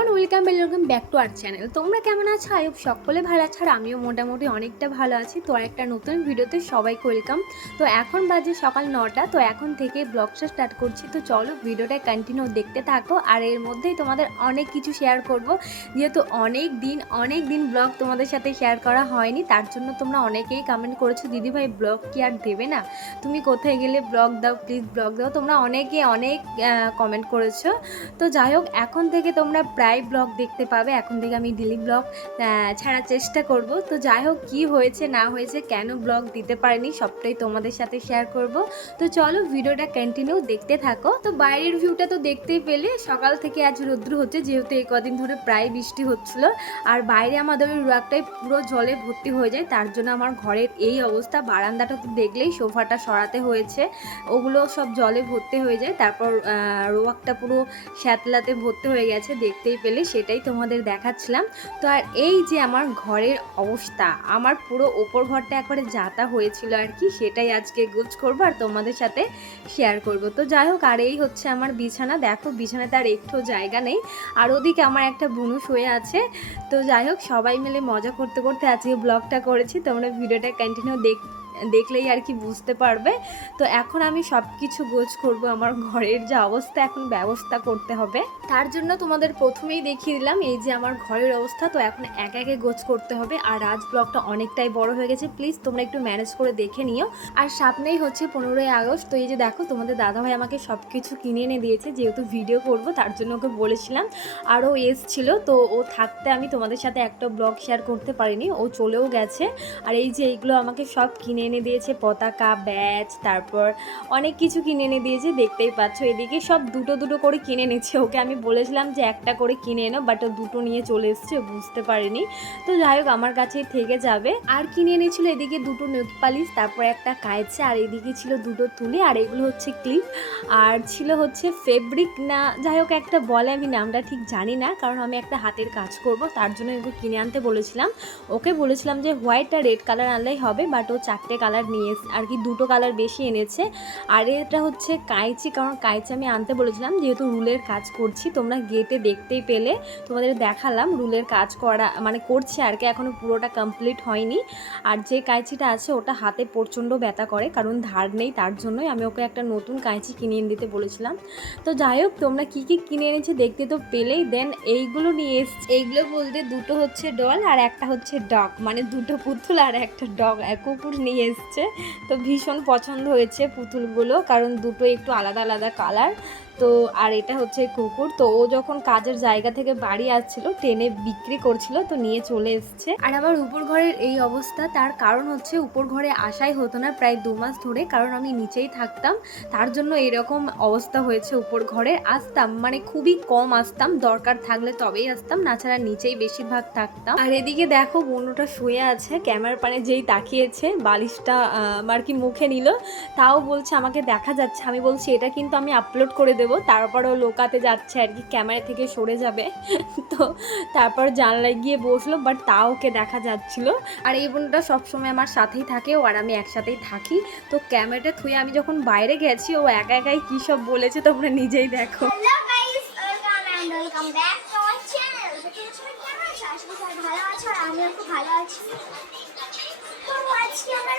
আর channel তোমরা কেমন আছো? আয়ুব সকলে ভালো আছো। আর আমিও মোটামুটি অনেকটা ভালো আছি। তো একটা নতুন ভিডিওতে সবাইকে ওয়েলকাম তো এখন বাজে সকাল নটা। তো এখন থেকে ব্লগটা স্টার্ট করছি। তো চলো ভিডিওটা কন্টিনিউ দেখতে থাকো। আর এর মধ্যেই তোমাদের অনেক কিছু শেয়ার করব। যেহেতু অনেক দিন অনেক দিন ব্লগ তোমাদের সাথে শেয়ার করা হয়নি, তার জন্য তোমরা অনেকেই কমেন্ট করেছ, দিদি ভাই ব্লগ কি আর দেবে না? তুমি কোথায় গেলে ব্লগ দাও? প্লিজ ব্লগ দাও। তোমরা অনেকে অনেক কমেন্ট করেছ। তো যাই হোক, এখন থেকে তোমরা প্রায় ব্লগ দেখতে পাবে, এখন থেকে আমি ডেলি ব্লগ ছাড়ার চেষ্টা করব। তো যাই হোক, কী হয়েছে, না হয়েছে, কেন ব্লগ দিতে পারিনি, সবটাই তোমাদের সাথে শেয়ার করব। তো চলো ভিডিওটা কন্টিনিউ দেখতে থাকো। তো বাইরের ভিউটা তো দেখতেই পেলে, সকাল থেকে আজ রৌদ্র হচ্ছে, যেহেতু এই কদিন ধরে প্রায় বৃষ্টি হচ্ছিল। আর বাইরে আমাদের ওই পুরো জলে ভর্তি হয়ে যায়, তার জন্য আমার ঘরের এই অবস্থা। বারান্দাটা তো দেখলেই সোফাটা সরাতে হয়েছে, ওগুলো সব জলে ভর্তি হয়ে যায়। তারপর রোয়াকটা পুরো শ্যাতলাতে ভর্তি হয়ে গেছে, দেখতেই পেলে সেটাই তোমাদের দেখাচ্ছিলাম। তো আর এই যে আমার ঘরের অবস্থা, আমার পুরো ওপর ঘরটা একবারে যাতা হয়েছিল আর কি, সেটাই আজকে গোছ করব আর তোমাদের সাথে শেয়ার করব। তো যাই হোক, আর এই হচ্ছে আমার বিছানা। দেখো, বিছানাতে আর একটু জায়গা নেই। আর ওদিকে আমার একটা বুনু শুয়ে আছে। তো যাই হোক, সবাই মিলে মজা করতে করতে আজকে ব্লগটা করেছি। তোমরা ভিডিওটা কন্টিনিউ দেখ দেখলেই আর কি বুঝতে পারবে। তো এখন আমি সব কিছু গোছ করব, আমার ঘরের যে অবস্থা, এখন ব্যবস্থা করতে হবে। তার জন্য তোমাদের প্রথমেই দেখিয়ে দিলাম, এই যে আমার ঘরের অবস্থা, তো এখন এক একে গোছ করতে হবে। আর আজ ব্লগটা অনেকটাই বড় হয়ে গেছে, প্লিজ তোমরা একটু ম্যানেজ করে দেখে নিও। আর সামনেই হচ্ছে পনেরোই আগস্ট, তো এই যে দেখো, তোমাদের দাদাভাই আমাকে সব কিছু কিনে এনে দিয়েছে, যেহেতু ভিডিও করব, তার জন্য ওকে বলেছিলাম। আর ও এসছিল, তো ও থাকতে আমি তোমাদের সাথে একটা ব্লগ শেয়ার করতে পারিনি, ও চলেও গেছে। আর এই যে এইগুলো আমাকে সব কিনে এনে দিয়েছে, পতাকা, ব্যাচ, তারপর অনেক কিছু কিনে এনে দিয়েছে, দেখতেই পাচ্ছ এদিকে। সব দুটো দুটো করে কিনে এনেছে। ওকে আমি বলেছিলাম যে একটা করে কিনে এনো বাট ও দুটো নিয়ে চলে এসছে বুঝতে পারিনি। তো যাই হোক, আমার কাছেই থেকে যাবে। আর কিনে এনেছিল এদিকে দুটো নেক পালিশ তারপর একটা কায়চে আর এদিকে ছিল দুটো তুলি, আর এগুলো হচ্ছে ক্লিপ আর ছিল হচ্ছে ফেব্রিক না, যাই হোক, একটা বলে, আমি নামটা ঠিক জানি না, কারণ আমি একটা হাতের কাজ করব, তার জন্য এগুলো কিনে আনতে বলেছিলাম। ওকে বলেছিলাম যে হোয়াইট আর রেড কালার আনলেই হবে বাট ও চারটে কালার নিয়ে আর কি দুটো কালার বেশি এনেছে। আর এটা হচ্ছে কাইচি, কারণ কাইচি আমি আনতে বলেছিলাম, যেহেতু রুলের কাজ করছি, তোমরা গেটে দেখতেই পেলে, তোমাদের দেখালাম রুলের কাজ করা মানে করছি আর কি এখনও পুরোটা কমপ্লিট হয়নি। আর যে কাঁচিটা আছে, ওটা হাতে প্রচণ্ড ব্যথা করে, কারণ ধার নেই তার জন্যই আমি ওকে একটা নতুন কাঁচি কিনে এনে দিতে বলেছিলাম। তো যাই হোক, তোমরা কী কী কিনে এনেছে দেখতে তো পেলেই দেন এইগুলো নিয়ে এসছি। এইগুলো বলতে দুটো হচ্ছে ডল আর একটা হচ্ছে ডগ মানে দুটো পুতুল আর একটা ডগ কুকুর নিয়ে এসছে। তো ভীষণ পছন্দ হয়েছে পুতুলগুলো কারণ দুটো একটু আলাদা আলাদা কালার তো আর এটা হচ্ছে কুকুর। তো ও যখন কাজের জায়গা থেকে বাড়ি আসছিল ট্রেনে বিক্রি করছিল, তো নিয়ে চলে এসছে। আর আমার উপর ঘরের এই অবস্থা, তার কারণ হচ্ছে উপর ঘরে আসাই হতো না প্রায় দু মাস ধরে, কারণ আমি নিচেই থাকতাম। তার জন্য এরকম অবস্থা হয়েছে উপর ঘরে। আসতাম মানে খুবই কম আসতাম, দরকার থাকলে তবেই আসতাম, না নাছাড়া নিচেই বেশিরভাগ থাকতাম। আর এদিকে দেখো বোনটা শুয়ে আছে, ক্যামেরার পানে যেই তাকিয়েছে, বালিশটা আর কি মুখে নিল। তাও বলছে, আমাকে দেখা যাচ্ছে। আমি বলছি, এটা কিন্তু আমি আপলোড করে দেবো। তারপরও লোকাতে যাচ্ছে আর কি, ক্যামেরা থেকে সরে যাবে। তো তারপর জানলায় গিয়ে বসল বাট তাও ওকে দেখা যাচ্ছিল। আর এই বোনটা সবসময় আমার সাথেই থাকে, ও আর আমি একসাথেই থাকি। তো ক্যামেরাটা থুয়ে আমি যখন বাইরে গেছি, ও একা একাই কী সব বলেছে তোমরা নিজেই দেখো। খুব ভালো আছি। আজকে আমার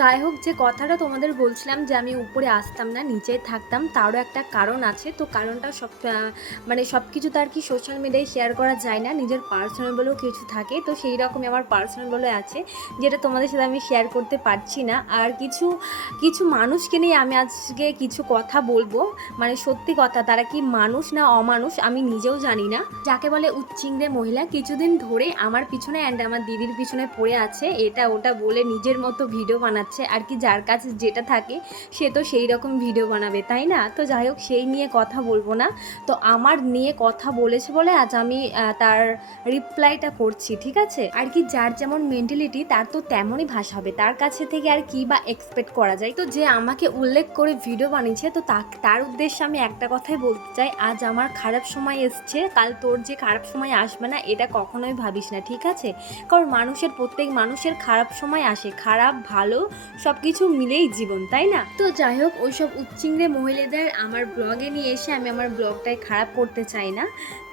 যাই হোক, যে কথাটা তোমাদের বলছিলাম যে আমি উপরে আসতাম না, নিচেই থাকতাম, তারও একটা কারণ আছে। তো কারণটা সব মানে সব কিছু তো আর কি সোশ্যাল মিডিয়ায় শেয়ার করা যায় না, নিজের পার্সোনাল বলেও কিছু থাকে। তো সেই রকমই আমার পার্সোনাল বলে আছে, যেটা তোমাদের সাথে আমি শেয়ার করতে পারছি না। আর কিছু কিছু মানুষকে নিয়ে আমি আজকে কিছু কথা বলব। মানে সত্যি কথা, তারা কি মানুষ না অমানুষ, আমি নিজেও জানি না। যাকে বলে উচ্চিংড়ে মহিলা, কিছুদিন ধরে আমার পিছনে অ্যান্ড আমার দিদির পিছনে পড়ে আছে। এটা ওটা বলে নিজের মতো ভিডিও বানাচ্ছে আর কি যার কাছে যেটা থাকে সে তো সেই রকম ভিডিও বানাবে, তাই না? তো যাই হোক, সেই নিয়ে কথা বলব না। তো আমার নিয়ে কথা বলেছে বলে আজ আমি তার রিপ্লাইটা করছি, ঠিক আছে? আর কি যার যেমন মেন্টালিটি তার তো তেমনই ভাষা হবে। তার কাছে থেকে আর কি বা এক্সপেক্ট করা যায়? তো যে আমাকে উল্লেখ করে ভিডিও বানিয়েছে, তো তার উদ্দেশ্যে আমি একটা কথাই বলতে চাই। আজ আমার খারাপ সময় এসছে, কাল তোর যে খারাপ সময় আসবে না, এটা কখনোই ভাবিস না, ঠিক আছে? কারণ মানুষের, প্রত্যেক মানুষের খারাপ সময় আসে। খারাপ, ভালো সব কিছু মিলেই জীবন, তাই না? তো যাই হোক, ওইসব উচ্চিংড়ে মহিলাদের আমার ব্লগে নিয়ে এসে আমি আমার ব্লগটাই খারাপ করতে চাই না।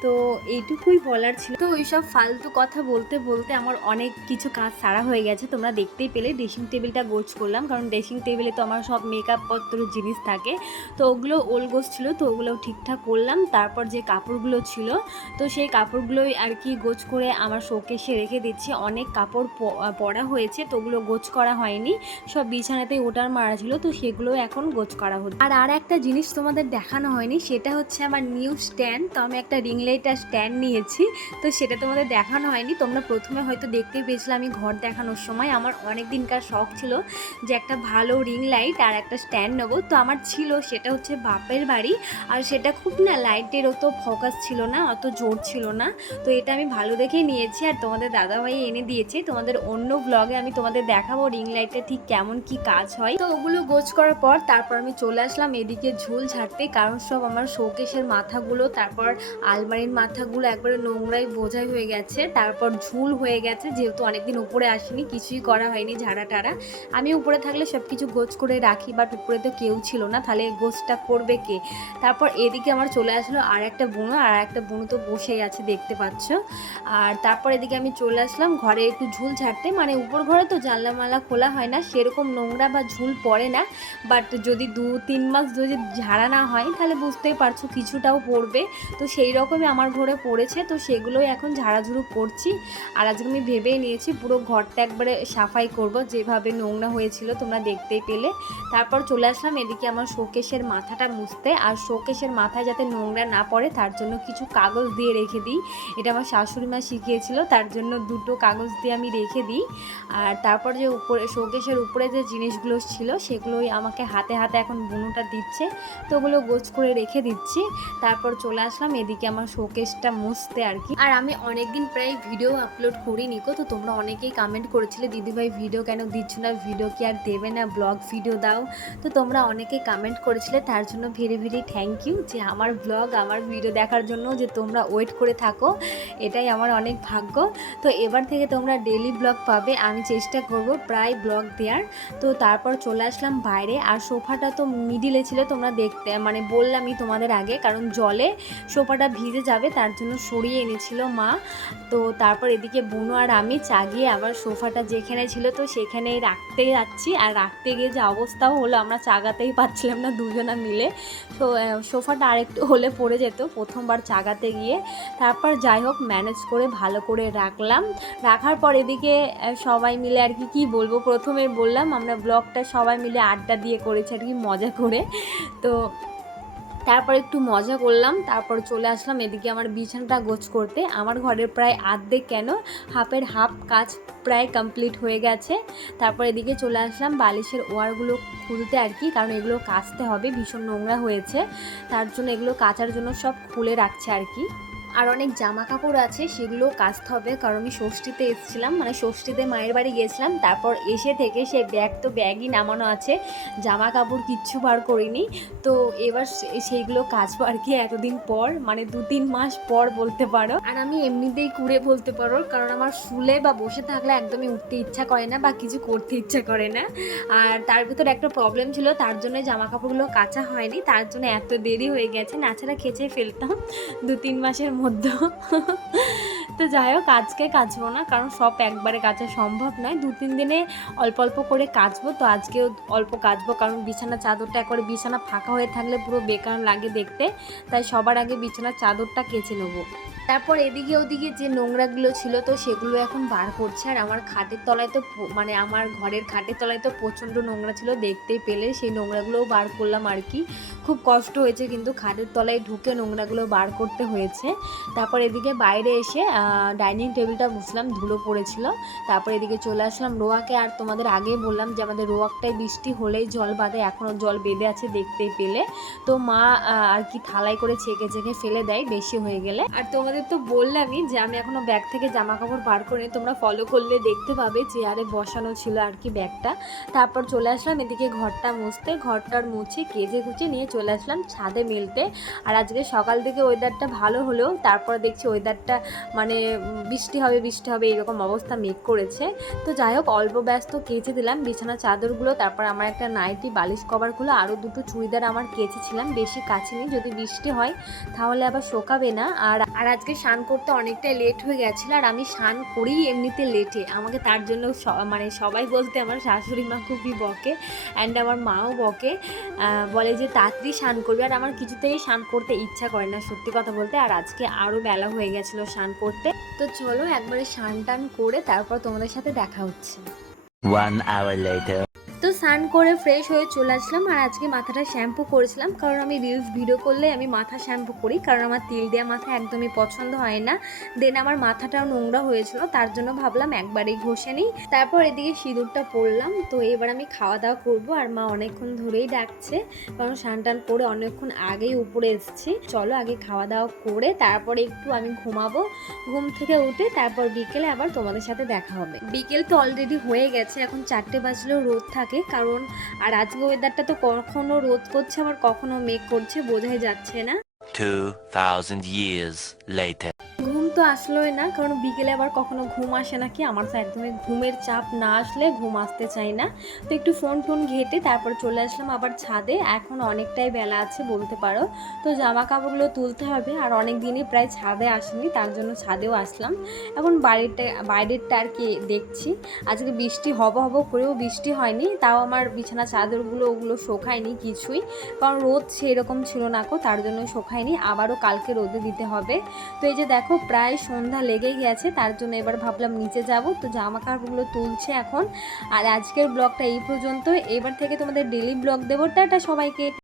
তো এইটুকুই বলার ছিল। তো ওইসব ফালতু কথা বলতে বলতে আমার অনেক কিছু কাজ সারা হয়ে গেছে। তোমরা দেখতেই পেলে ড্রেসিং টেবিলটা গোছ করলাম। কারণ ড্রেসিং টেবিলে তো আমার সব মেকআপ পত্র জিনিস থাকে। তো ওগুলো ওল গোছ ছিল, তো ওগুলো ঠিকঠাক করলাম। তারপর যে কাপড়গুলো ছিল, তো সেই কাপড়গুলোই আর কি গোছ করে আমার শোকেসে রেখে দিচ্ছি। অনেক কাপড় পরা হয়েছে, তো ওগুলো গোছ করা হয়নি। সব বিছানাতেই ওটার মারা ছিল, তো সেগুলো এখন গোছ করা হচ্ছে। আর আর একটা জিনিস তোমাদের দেখানো হয়নি, সেটা হচ্ছে আমার নিউ স্ট্যান্ড তো আমি একটা রিং লাইটার স্ট্যান্ড নিয়েছি, তো সেটা তোমাদের দেখানো হয়নি। তোমরা প্রথমে হয়তো দেখতেই পেয়েছিলে আমি ঘর দেখানোর সময়। আমার অনেক দিনকার শখ ছিল যে একটা ভালো রিং লাইট আর একটা স্ট্যান্ড নেব। তো আমার ছিল, সেটা হচ্ছে বাপের বাড়ি। আর সেটা খুব না লাইটের অত ফোকাস ছিল না, অত জোর ছিল না। তো এটা আমি ভালো দেখেই নিয়েছি। আর তোমাদের দাদাভাই এনে দিয়েছে। তোমাদের অন্য ব্লগে আমি তোমাদের দেখাবো রিং লাইটটা ঠিক কেমন কি কাজ হয়। তো ওগুলো গোছ করার পর তারপর আমি চলে আসলাম এদিকে ঝুল ঝাড়তে, কারণ সব আমার শোকেশের মাথাগুলো, তারপর আলমারির মাথাগুলো একবারে নোংরাই বোঝাই হয়ে গেছে, তারপর ঝুল হয়ে গেছে, যেহেতু অনেকদিন উপরে আসিনি, কিছুই করা হয়নি ঝাড়া টাড়া। আমি উপরে থাকলে সব কিছু গোছ করে রাখি বাট উপরে তো কেউ ছিল না, তাহলে গোছটা করবে কে? তারপর এদিকে আমার চলে আসলো আর একটা বুনো, আর একটা বুনো তো বসেই আছে দেখতে পাচ্ছ। আর তারপর এদিকে আমি চলে আসলাম, ঘরে একটু ঝুল ঝাড়তে মানে উপর ঘরে তো জানলা মালা খোলা হয় না সেরকম নোংরা বা ঝুল পড়ে না বাট যদি দু, তিন মাস যদি ঝাড়া না হয়, তাহলে বুঝতেই পারছ কিছুটাও পড়বে। তো সেই রকমই আমার ঘরে পড়েছে, তো সেগুলোই এখন ঝাড়াঝুড়ো করছি। আর আজকে আমি ভেবেই নিয়েছি পুরো ঘরটা একবারে সাফাই করব, যেভাবে নোংরা হয়েছিল তোমরা দেখতেই পেলে। তারপর চলে আসলাম এদিকে আমার শোকেশের মাথাটা মুছতে, আর শোকেশের মাথায় যাতে নোংরা না পড়ে, তার জন্য কিছু কাগজ দিয়ে রেখে দিই। এটা আমার শাশুড়ি মা শিখিয়েছিল, তার জন্য দুটো কাগজ দিয়ে আমি রেখে দিই। আর তারপর যে উপরে শোকেশের উপরে যে জিনিসগুলো ছিল সেগুলোই আমাকে হাতে হাতে এখন বুনুটা দিচ্ছে। তো ওগুলো গোছ করে রেখে দিচ্ছি। তারপর চলে আসলাম এদিকে আমার শোকেসটা মুছতে আর কি। আর আমি অনেকদিন প্রায় ভিডিও আপলোড করিনি কো তো তোমরা অনেকেই কমেন্ট করেছিলে, দিদিভাই ভিডিও কেন দিচ্ছ না? ভিডিও কি আর দেবে না? ব্লগ ভিডিও দাও। তো তোমরা অনেকেই কমেন্ট করেছিলে, তার জন্য ভেরি ভেরি থ্যাংক ইউ যে আমার ব্লগ আমার ভিডিও দেখার জন্য যে তোমরা ওয়েট করে থাকো। এটাই আমার অনেক ভাগ্য। তো এবার থেকে তোমরা ডেলি ব্লগ পাবে। আমি চেষ্টা করব প্রায় ব্লগ দেওয়ার তো তারপর চলে আসলাম বাইরে আর সোফাটা তো মিডিলে ছিল, তোমরা দেখতে মানে বললামই তোমাদের আগে, কারণ জলে সোফাটা ভিজে যাবে, তার জন্য সরিয়ে এনেছিল মা। তো তারপর এদিকে বুনো আর আমি চাগিয়ে আবার সোফাটা যেখানে ছিল, তো সেখানেই রাখতে যাচ্ছি। আর রাখতে গিয়ে যে অবস্থাও হলো, আমরা চাগাতেই পাচ্ছিলাম না, দুজনা মিলে। তো সোফাটা আরেকটু হলে পড়ে যেত, প্রথমবার চাগাতে গিয়ে। তারপর যাই হোক ম্যানেজ করে ভালো করে রাখলাম। রাখার পর এদিকে সবাই মিলে আর কি, কী বলব? প্রথমে বললাম, আমরা ব্লগটা সবাই মিলে আড্ডা দিয়ে করেছি আর কি, মজা করে। তো তারপর একটু মজা করলাম, তারপর চলে আসলাম এদিকে আমার বিছানাটা গোছ করতে। আমার ঘরের প্রায় আর্ধেক কেন, হাফের হাফ কাজ প্রায় কমপ্লিট হয়ে গেছে। তারপর এদিকে চলে আসলাম, বালিশের ওয়ারগুলো খুলতে আর কি, কারণ এগুলো কাচতে হবে, ভীষণ নোংরা হয়েছে। তার জন্য এগুলো কাচার জন্য সব খুলে রাখছে আর কি। আর অনেক জামা কাপড় আছে, সেগুলো কাচতে হবে। কারণ আমি ষষ্ঠীতে এসেছিলাম মানে ষষ্ঠীতে মায়ের বাড়ি গিয়েছিলাম। তারপর এসে থেকে সে ব্যাগ তো ব্যাগই নামানো আছে জামা কাপড় কিচ্ছু বার করিনি। তো এবার সেইগুলো কাচবো আর কি এতদিন পর মানে দু তিন মাস পর বলতে পারো। আর আমি এমনিতেই কুড়ে বলতে পারো, কারণ আমার শুলে বা বসে থাকলে একদমই উঠতে ইচ্ছা করে না বা কিছু করতে ইচ্ছা করে না। আর তার ভিতর একটা প্রবলেম ছিল, তার জন্য জামা কাপড়গুলো কাচা হয়নি, তার জন্য এত দেরি হয়ে গেছে। নাছাড়া খেচে ফেলতাম দু তিন মাসের মধ্যে। তো যাই হোক, আজকে কাচবো না, কারণ সব একবারে কাচা সম্ভব নয়। দু তিন দিনে অল্প অল্প করে কাচবো, তো আজকেও অল্প কাচবো, কারণ বিছানা চাদরটা একবারে বিছানা ফাঁকা হয়ে থাকলে পুরো বেকার লাগে দেখতে। তাই সবার আগে বিছানার চাদরটা কেচে নেব। তারপর এদিকে ওদিকে যে নোংরাগুলো ছিল তো সেগুলো এখন বার করছে। আর আমার খাটের তলায় তো মানে আমার ঘরের খাটের তলায় তো প্রচণ্ড নোংরা ছিল, দেখতেই পেলে। সেই নোংরাগুলোও বার করলাম আর কি। খুব কষ্ট হয়েছে কিন্তু খাটের তলায় ঢুকে নোংরাগুলো বার করতে হয়েছে। তারপর এদিকে বাইরে এসে ডাইনিং টেবিলটা বুঝলাম ধুলো পড়েছিল। তারপর এদিকে চলে আসলাম রোয়াকে। আর তোমাদের আগেই বললাম যে আমাদের রোয়াকটায় বৃষ্টি হলেই জল বাঁধে, এখনও জল বেঁধে আছে দেখতেই পেলে। তো মা আর কি থালাই করে ছেঁকে ছেঁকে ফেলে দেয়, বেশি হয়ে গেলে। আর তোমাদের তোমাদের তো বললামই যে আমি এখনও ব্যাগ থেকে জামা কাপড় বার করে তোমরা ফলো করলে দেখতে পাবে চেয়ারে বসানো ছিল আর কি ব্যাগটা তারপর চলে আসলাম এদিকে ঘরটা মুছতে। ঘরটার মুছে কেজে কুচে নিয়ে চলে আসলাম ছাদে মেলতে। আর আজকে সকাল থেকে ওয়েদারটা ভালো হলেও তারপর দেখছি ওয়েদারটা মানে বৃষ্টি হবে বৃষ্টি হবে এরকম অবস্থা মেঘ করেছে। তো যাই হোক, অল্প ব্যস্ত কেচে দিলাম বিছানা চাদরগুলো। তারপর আমার একটা নাইটি, বালিশ কভারগুলো আরও দুটো চুড়িদার আমার কেচেছিলাম। বেশি কাছে কাছিনি যদি বৃষ্টি হয় তাহলে আবার শোকাবে না। আর আর আজকে স্নান করতে অনেকটাই লেট হয়ে গেছিল আর আমি স্নান করেই এমনিতে লেটে আমাকে তার জন্য মানে সবাই বলতে আমার শাশুড়ি মা খুবই বকে অ্যান্ড আমার মাও বকে। বলে যে তাড়াতাড়ি স্নান করবি আর আমার কিছুতেই স্নান করতে ইচ্ছা করে না সত্যি কথা বলতে। আর আজকে আরও বেলা হয়ে গেছিল স্নান করতে। তো চলো একবারে স্নান টান করে তারপর তোমাদের সাথে দেখা হচ্ছে। One hour later. তো স্নান করে ফ্রেশ হয়ে চলে আসলাম আর আজকে মাথাটা শ্যাম্পু করেছিলাম। কারণ আমি রিলস ভিডিও করলে আমি মাথা শ্যাম্পু করি, কারণ আমার তেল দেওয়া মাথা একদমই পছন্দ হয় না। দেন আমার মাথাটাও নোংরা হয়েছিল, তার জন্য ভাবলাম একবারেই ঘষে নিই। তারপর এদিকে সিঁদুরটা পরলাম, তো এবার আমি খাওয়া দাওয়া করব আর মা অনেকক্ষণ ধরেই ডাকছে, কারণ স্নান টান করে অনেকক্ষণ আগেই উপরে এসেছি। চলো আগে খাওয়া দাওয়া করে তারপরে একটু আমি ঘুমাবো। ঘুম থেকে উঠে তারপর বিকেলে আবার তোমাদের সাথে দেখা হবে। বিকেল তো অলরেডি হয়ে গেছে, এখন চারটে বাজলেও রোদ থাকে কারণ আর আজকে ওয়েদারটা তো কখনো রোদ করছে, আবার কখনো মেঘ করছে, বোঝাই যাচ্ছে না 2000 years later. তো আসলোই না, কারণ বিকেলে আবার কখনো ঘুম আসে নাকি আমার তো একদমই ঘুমের চাপ না আসলে ঘুম আসতে চাই না। তো একটু ফোন টোন ঘেটে তারপর চলে আসলাম আবার ছাদে। এখন অনেকটাই বেলা আছে বলতে পারো। তো জামা কাপড়গুলো তুলতে হবে আর অনেক দিনই প্রায় ছাদে আসেনি, তার জন্য ছাদেও আসলাম। এখন বাড়িটা বাইরেরটা আর কি দেখছি। আজকে বৃষ্টি হব হব করেও বৃষ্টি হয়নি, তাও আমার বিছানা চাদরগুলো ওগুলো শোকায়নি কিছুই। কারণ রোদ সেরকম ছিল না কো তার জন্য শোকায়নি। আবারও কালকে রোদে দিতে হবে। তো এই যে দেখো, প্রায় সন্ধ্যা লেগেই গেছে, তার জন্য এবার ভাবলাম নিচে যাব। তো জামা কাপড়গুলো তুলছে এখন। আর আজকের ব্লগটা এই পর্যন্ত এবার থেকে তোমাদের ডেলি ব্লগ দেবো। টাটা সবাইকে।